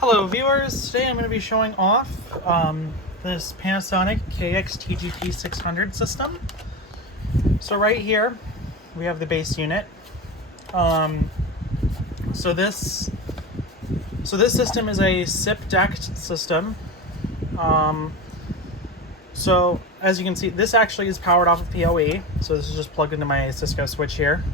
Hello viewers, today I'm going to be showing off this Panasonic KX-TGP600 system. So right here we have the base unit. So this system is a SIP decked system. So as you can see, this actually is powered off of PoE. So this is just plugged into my Cisco switch here.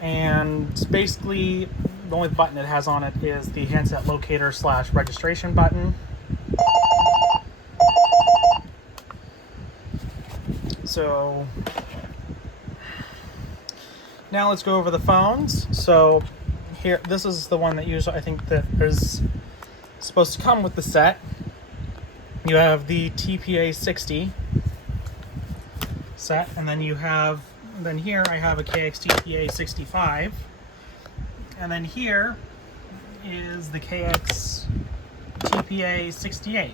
And basically the only button it has on it is the handset locator / registration button. So now let's go over the phones. So here, this is the one that usually I think that is supposed to come with the set. You have the TPA60 set, and then then here I have a KX-TPA65. And then here is the KX-TPA68.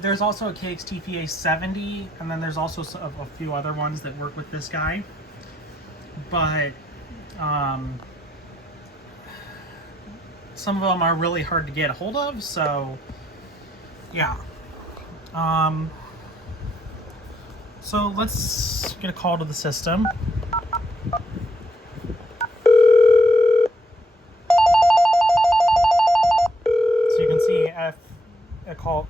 There's also a KX-TPA70, and then there's also a few other ones that work with this guy. But some of them are really hard to get a hold of, so yeah. So let's get a call to the system. So you can see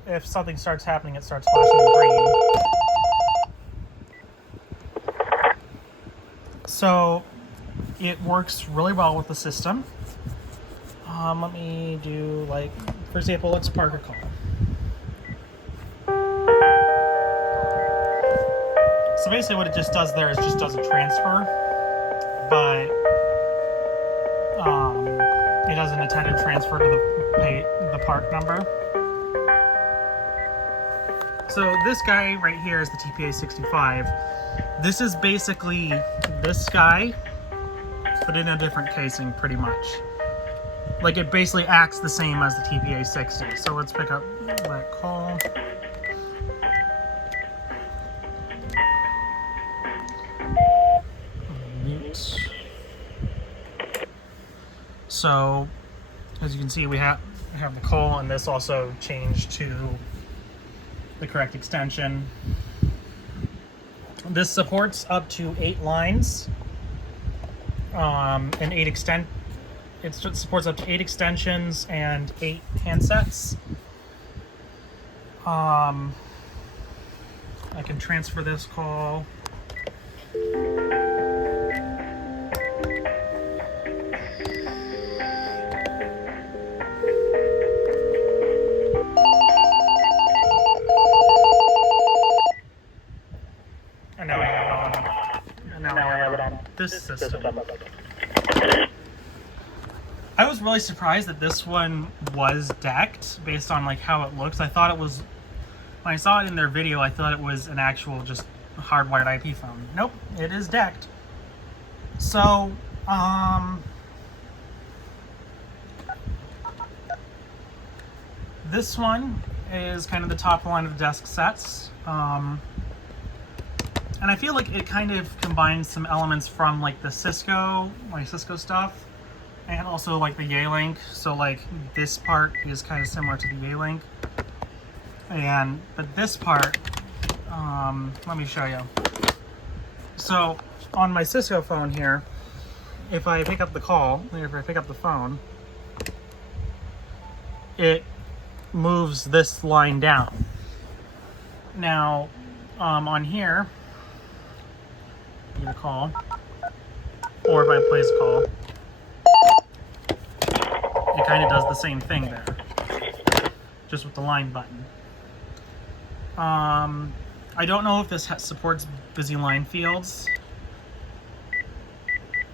if something starts happening, it starts flashing green. So it works really well with the system. Let me do, like, for example, let's park a call. So basically what it just does there is just does a transfer, but it doesn't intend to transfer to the park number. So this guy right here is the TPA65. This is basically this guy, but in a different casing pretty much. Like, it basically acts the same as the TPA60. So let's pick up that call. Mute. So as you can see, we have the call, and this also changed to the correct extension. This supports up to 8 lines and 8 It supports up to 8 extensions and 8 handsets. I can transfer this call. And now I have it on this system. I was really surprised that this one was decked based on like how it looks. I thought it was, when I saw it in their video, I thought it was an actual just hardwired IP phone. Nope, it is decked. So, this one is kind of the top line of the desk sets. And I feel like it kind of combines some elements from like the Cisco stuff, and also like the Yealink. So like this part is kind of similar to the Yealink, but this part, let me show you. So on my Cisco phone here, if I pick up the call, if I pick up the phone, it moves this line down. Now on here, get a call, or if I place a call, it kind of does the same thing there, just with the line button. I don't know if this supports busy line fields.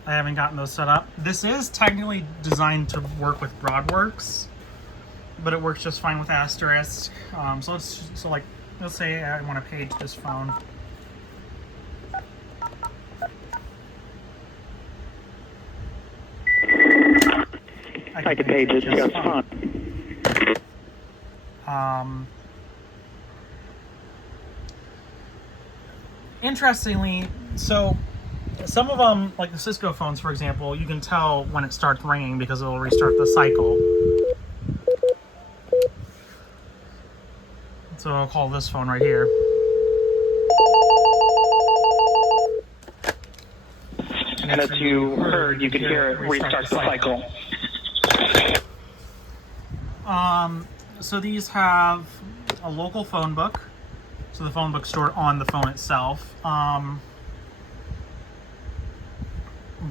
I haven't gotten those set up. This is technically designed to work with Broadworks, but it works just fine with Asterisk. Let's say I want to page this phone. I can page it just fine. Interestingly, so some of them, like the Cisco phones, for example, you can tell when it starts ringing because it'll restart the cycle. So I'll call this phone right here. And as you heard, you could hear it restart the cycle. So these have a local phone book. So the phone book's stored on the phone itself.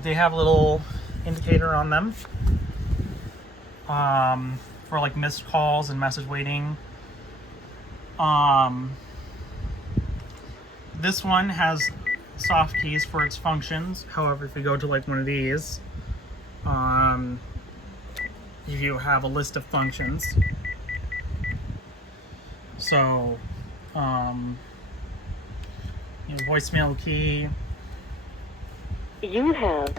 They have a little indicator on them for like missed calls and message waiting. This one has soft keys for its functions. However, if you go to like one of these, you have a list of functions. So, voicemail key. You have.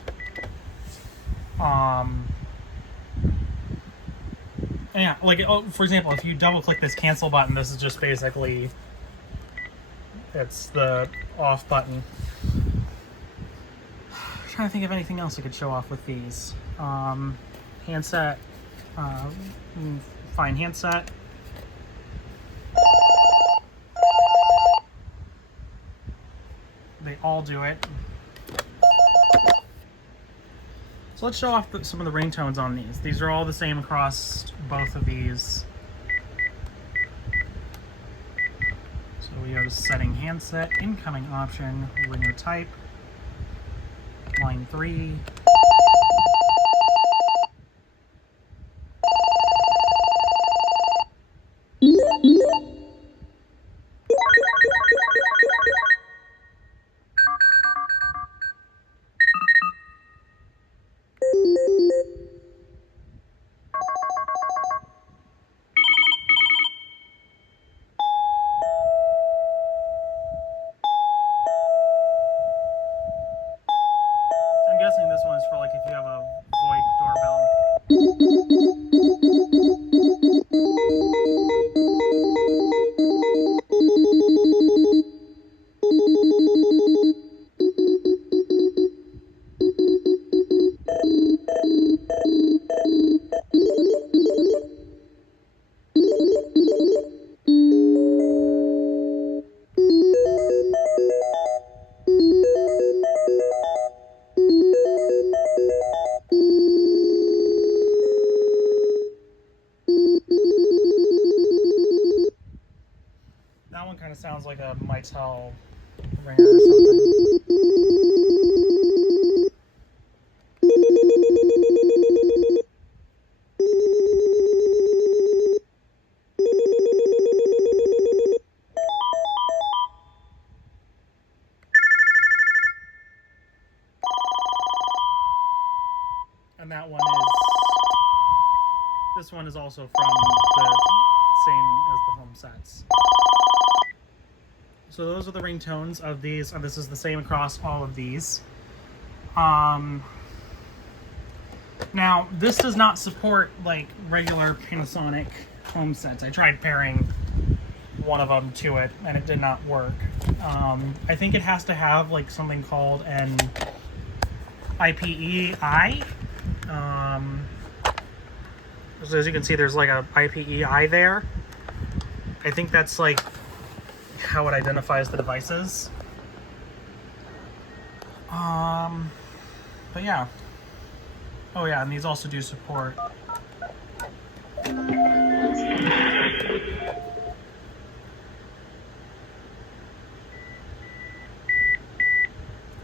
Yeah, like, for example, if you double click this cancel button, this is just basically, it's the off button. I'm trying to think of anything else I could show off with these. Handset, fine handset. They all do it. So let's show off some of the ringtones on these. These are all the same across both of these. So we are just setting handset, incoming option, ringer type, line 3. I'm guessing this one is for like if you have a void doorbell. That one kind of sounds like a Mitel ringer or something. And that one is, this one is also from the same as the home sets. So those are the ringtones of these, and this is the same across all of these. Now, this does not support like regular Panasonic home sets. I tried pairing one of them to it, and it did not work. I think it has to have like something called an IPEI. So as you can see, there's like a IPEI there. I think that's like how it identifies the devices. But yeah. Oh yeah, and these also do support.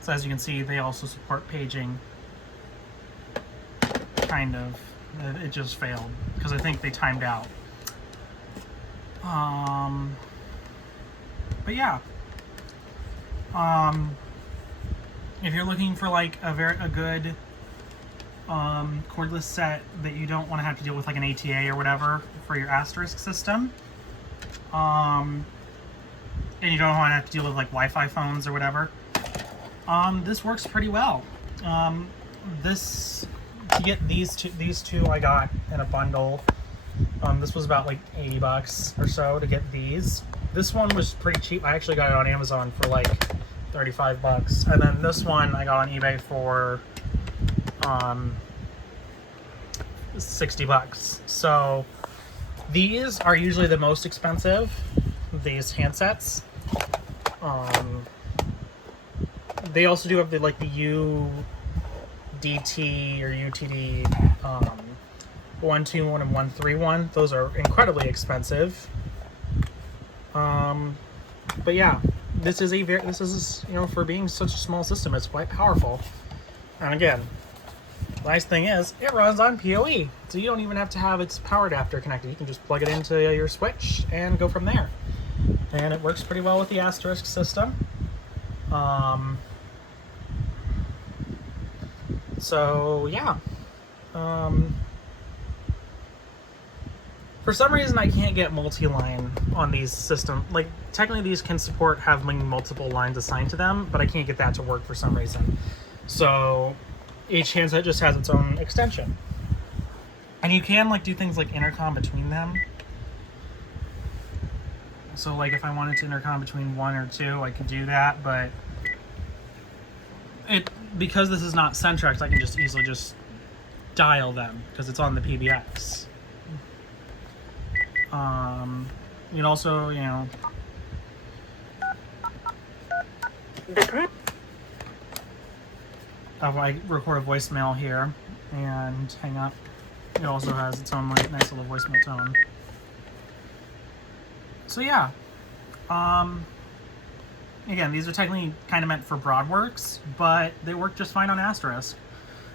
So as you can see, they also support paging. Kind of. It just failed because I think they timed out. But yeah. If you're looking for like a good cordless set that you don't want to have to deal with like an ATA or whatever for your asterisk system, and you don't want to have to deal with like Wi-Fi phones or whatever, this works pretty well. To get these two I got in a bundle. This was about like $80 or so to get these. This one was pretty cheap. I actually got it on Amazon for like 35 bucks. And then this one I got on eBay for 60 bucks. So these are usually the most expensive, these handsets. They also do have the like the UDT or UTD 121 and 131. Those are incredibly expensive. But yeah, this is you know, for being such a small system, it's quite powerful. And again, nice thing is it runs on PoE, so you don't even have to have its power adapter connected. You can just plug it into your Switch and go from there. And it works pretty well with the Asterisk system. So yeah. For some reason, I can't get multi-line on these systems. Like, technically these can support having multiple lines assigned to them, but I can't get that to work for some reason. So each handset just has its own extension. And you can like do things like intercom between them. So like if I wanted to intercom between 1 or 2, I could do that, but because this is not Centrex, I can just easily just dial them because it's on the PBX. You can also, you know, I record a voicemail here and hang up. It also has its own like nice little voicemail tone. So yeah, again, these are technically kind of meant for Broadworks, but they work just fine on Asterisk.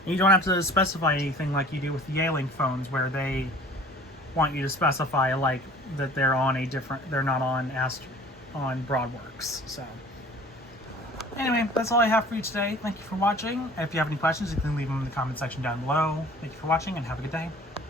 And you don't have to specify anything like you do with the Yealink phones, where they want you to specify like that they're on a different, they're not on Broadworks. So anyway, that's all I have for you today. Thank you for watching. If you have any questions, you can leave them in the comment section down below. Thank you for watching and have a good day.